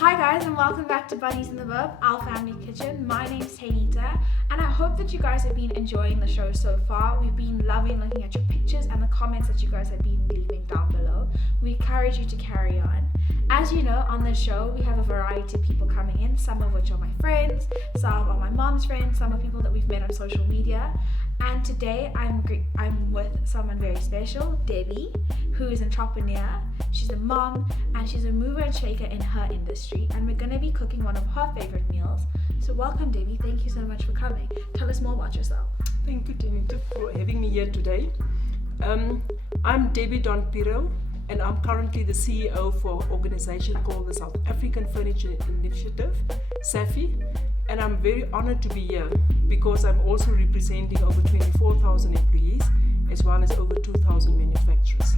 Hi guys and welcome back to Bunnies in the Verb, our family kitchen. My name's Taynita and I hope that you guys have been enjoying the show so far. We've been loving looking at your pictures and the comments that you guys have been leaving down below. We encourage you to carry on. As you know, on this show we have a variety of people coming in, some of which are my friends, some are my mom's friends, some are people that we've met on social media. And today I'm with someone very special, Debbie, who is an entrepreneur. She's a mom and she's a mover and shaker in her industry, and we're going to be cooking one of her favorite meals. So welcome, Debbie. Thank you so much for coming. Tell us more about yourself. Thank you, Taynita, for having me here today. I'm Debbie Don-Pierrot, and I'm currently the CEO for an organization called the South African Furniture Initiative, SAFI, and I'm very honored to be here because I'm also representing over 24,000 employees as well as over 2,000 manufacturers.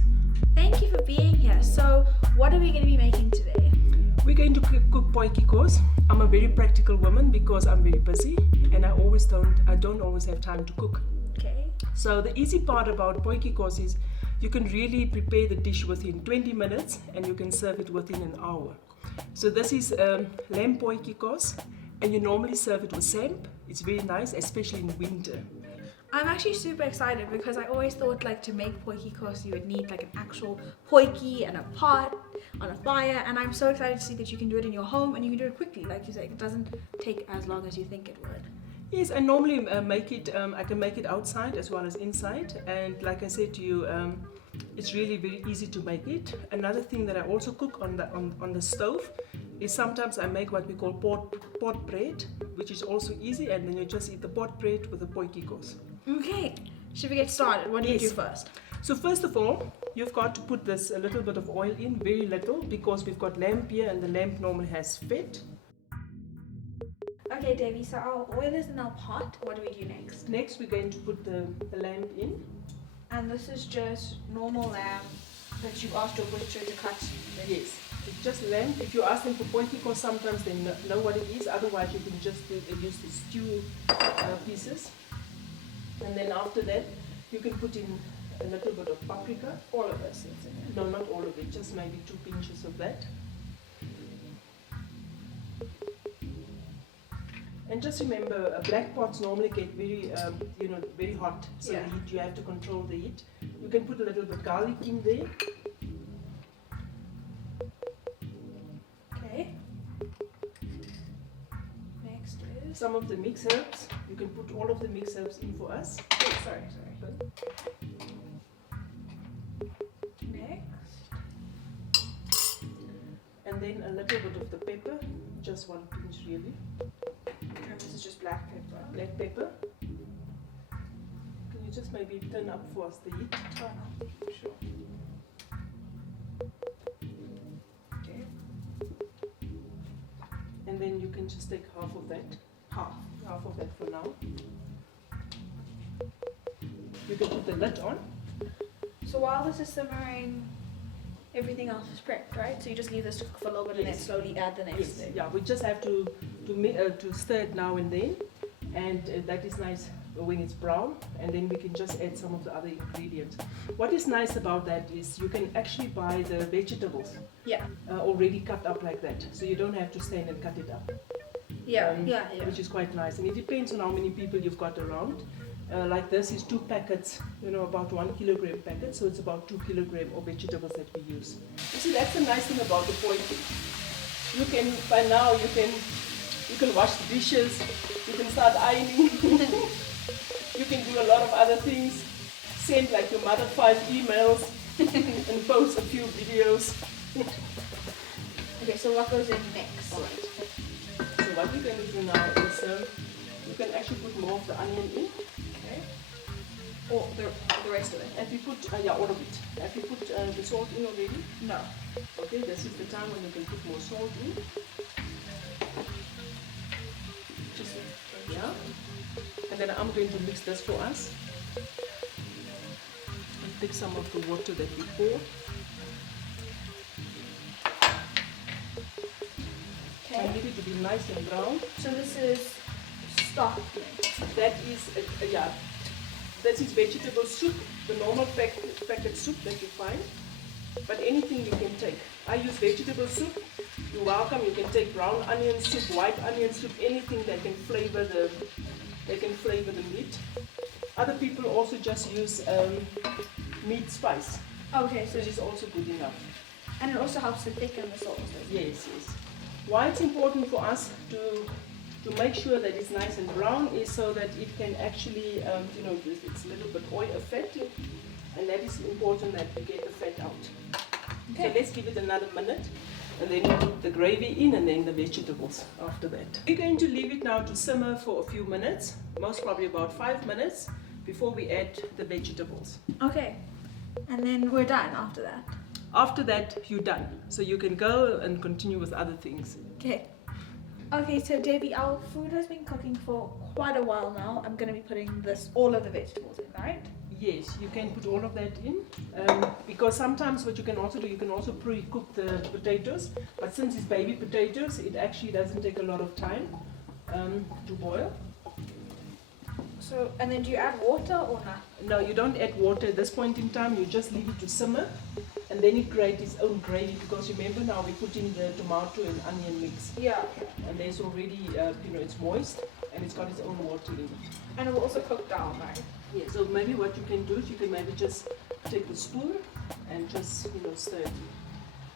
Thank you for being here. So what are we going to be making today? We're going to cook potjie kos. I'm a very practical woman because I'm very busy and I don't always have time to cook. Okay. So the easy part about potjie kos is you can really prepare the dish within 20 minutes and you can serve it within an hour. So this is lamb potjie kos, and you normally serve it with samp. It's very nice, especially in winter. I'm actually super excited because I always thought like to make potjie kos you would need like an actual potjie and a pot on a fire, and I'm so excited to see that you can do it in your home and you can do it quickly. Like you say, it doesn't take as long as you think it would. Yes, I normally I can make it outside as well as inside, and like I said to you, it's really very easy to make it. Another thing that I also cook on the stove is sometimes I make what we call pot bread, which is also easy, and then you just eat the pot bread with the potjie kos. Okay, should we get started? What do you do first? So first of all, you've got to put a little bit of oil in, very little, because we've got lamb here and the lamb normally has fat. Okay, Debbie, so our oil is in our pot. What do we do next? Next, we're going to put the lamb in. And this is just normal lamb that you asked your butcher to cut? Yes, it's just lamb. If you ask them for potjie kos, sometimes they know what it is. Otherwise, you can just use the stew pieces. And then after that, you can put in a little bit of paprika. All of this is in it? No, not all of it, just maybe 2 pinches of that. And just remember, black pots normally get very, very hot. So yeah. The heat, you have to control the heat. You can put a little bit of garlic in there. Okay. Next is some of the mixed herbs. You can put all of the mixed herbs in for us. Oh, sorry. Next. And then a little bit of the pepper, just 1 pinch really. And this is just black pepper. Black pepper. Can you just maybe turn up for us the heat? Turn up, sure. Okay. And then you can just take half of that. Half of that for now. You can put the lid on. So while this is simmering, everything else is prepped, right? So you just leave this to cook for a little bit and then slowly add the next thing. Yeah, we just have to stir it now and then, and that is nice when it's brown, and then we can just add some of the other ingredients. What is nice about that is you can actually buy the vegetables already cut up like that, so you don't have to stand and cut it up. Yeah. Which is quite nice, and it depends on how many people you've got around. Like this is 2 packets, about 1 kilogram packet, so it's about 2 kilograms of vegetables that we use. You see, that's the nice thing about the potjie. You can, by now, you can wash the dishes, you can start ironing, you can do a lot of other things, send like your mother 5 emails and post a few videos. Okay, so what goes in next? Alright. So what we're going to do now is you can actually put more of the onion in. Okay. Or the rest of it? Have you put, all of it. Have you put the salt in already? No. Okay, this is the time when you can put more salt in. Just, yeah. And then I'm going to mix this for us. And take some of the water that we poured. Okay. I need it to be nice and brown. So this is stock. That is, that is vegetable soup, the normal packet soup that you find. But anything you can take. I use vegetable soup you're welcome. You can take brown onion soup, white onion soup, anything that can flavor the meat. Other people also just use meat spice, Okay, so which is also good enough. and it also helps to thicken the sauce. Yes, yes. Why it's important for us to make sure that it's nice and brown is so that it can actually, it's a little bit oil fat, and that is important that we get the fat out. Okay. So let's give it another minute, and then we put the gravy in, and then the vegetables after that. We're going to leave it now to simmer for a few minutes, most probably about 5 minutes, before we add the vegetables. Okay, and then we're done after that. After that, you're done. So you can go and continue with other things. Okay. Okay, so Debbie, our food has been cooking for quite a while now. I'm going to be putting all of the vegetables in, right? Yes, you can put all of that in, because sometimes what you can also do, you can also pre-cook the potatoes, but since it's baby potatoes, it actually doesn't take a lot of time to boil. So, and then do you add water or not? No, you don't add water at this point in time, you just leave it to simmer, and then it creates its own gravy, because remember now we put in the tomato and onion mix, Yeah. and there's already, it's moist, and it's got its own water in it. And it will also cook down, right? Yeah, so maybe what you can do is you can maybe just take the spoon and just, stir it.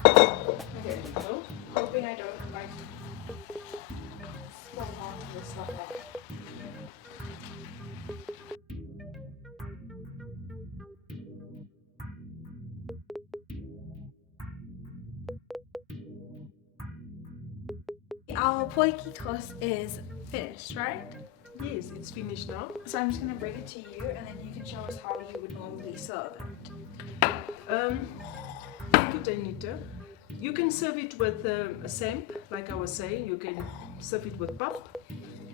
Okay. There you go. Hoping I don't like spill half of this stuff out. Our potjie kos is finished, right? Yes, it's finished now. So I'm just going to bring it to you, and then you can show us how you would normally serve it. Thank you, Taynita. You can serve it with a samp, like I was saying. You can serve it with pap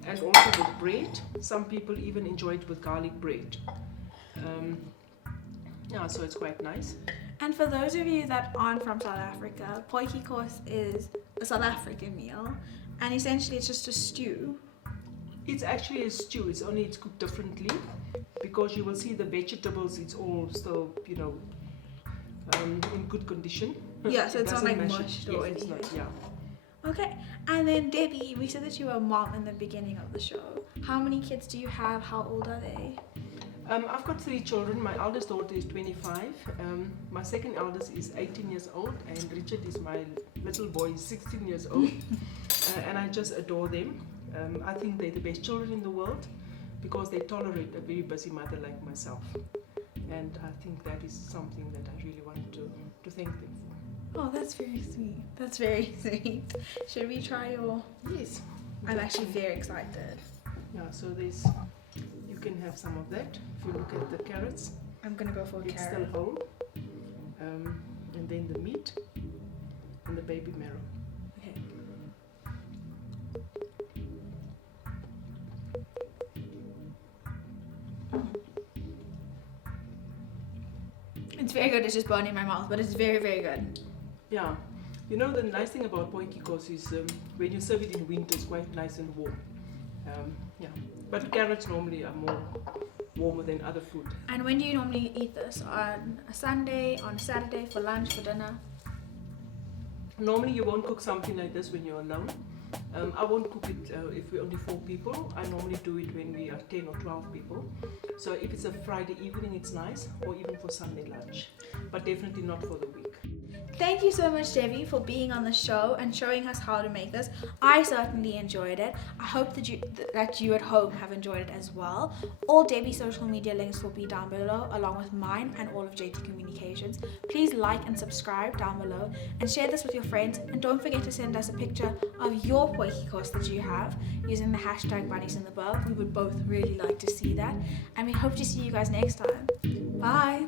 and also with bread. Some people even enjoy it with garlic bread. So it's quite nice. And for those of you that aren't from South Africa, potjie kos is a South African meal, and essentially it's just a stew. It's actually a stew, it's cooked differently, because you will see the vegetables, it's all still, in good condition. Yeah, so it's not like doesn't mash mushed it. or Yes, it's not, anything. yeah. Okay, and then Debbie, we said that you were a mom in the beginning of the show. How many kids do you have? How old are they? I've got 3 children. My eldest daughter is 25. My second eldest is 18 years old, and Richard is my little boy, 16 years old. And I just adore them. I think they're the best children in the world, because they tolerate a very busy mother like myself. And I think that is something that I really want to thank them for. Oh, that's very sweet. That's very sweet. Should we try your... Yes. I'm actually very excited. Yeah, so you can have some of that. If you look at the carrots, I'm gonna go for a it's carrot. still whole. And then the meat and the baby marrow. Okay. It's very good. It's just burning my mouth, but it's very, very good. Yeah. The nice thing about potjie kos is when you serve it in winter, it's quite nice and warm. Yeah. But carrots normally are more warmer than other food. And when do you normally eat this? On a Sunday, on a Saturday, for lunch, for dinner? Normally you won't cook something like this when you're alone. I won't cook it if we're only 4 people. I normally do it when we are 10 or 12 people. So if it's a Friday evening, it's nice, or even for Sunday lunch, but definitely not for the week. Thank you so much, Debbie, for being on the show and showing us how to make this. I certainly enjoyed it. I hope that you at home have enjoyed it as well. All Debbie's social media links will be down below, along with mine and all of JT Communications. Please like and subscribe down below, and share this with your friends. And don't forget to send us a picture of your potjie kos that you have using the hashtag #BunniesInTheBub. We would both really like to see that. And we hope to see you guys next time. Bye!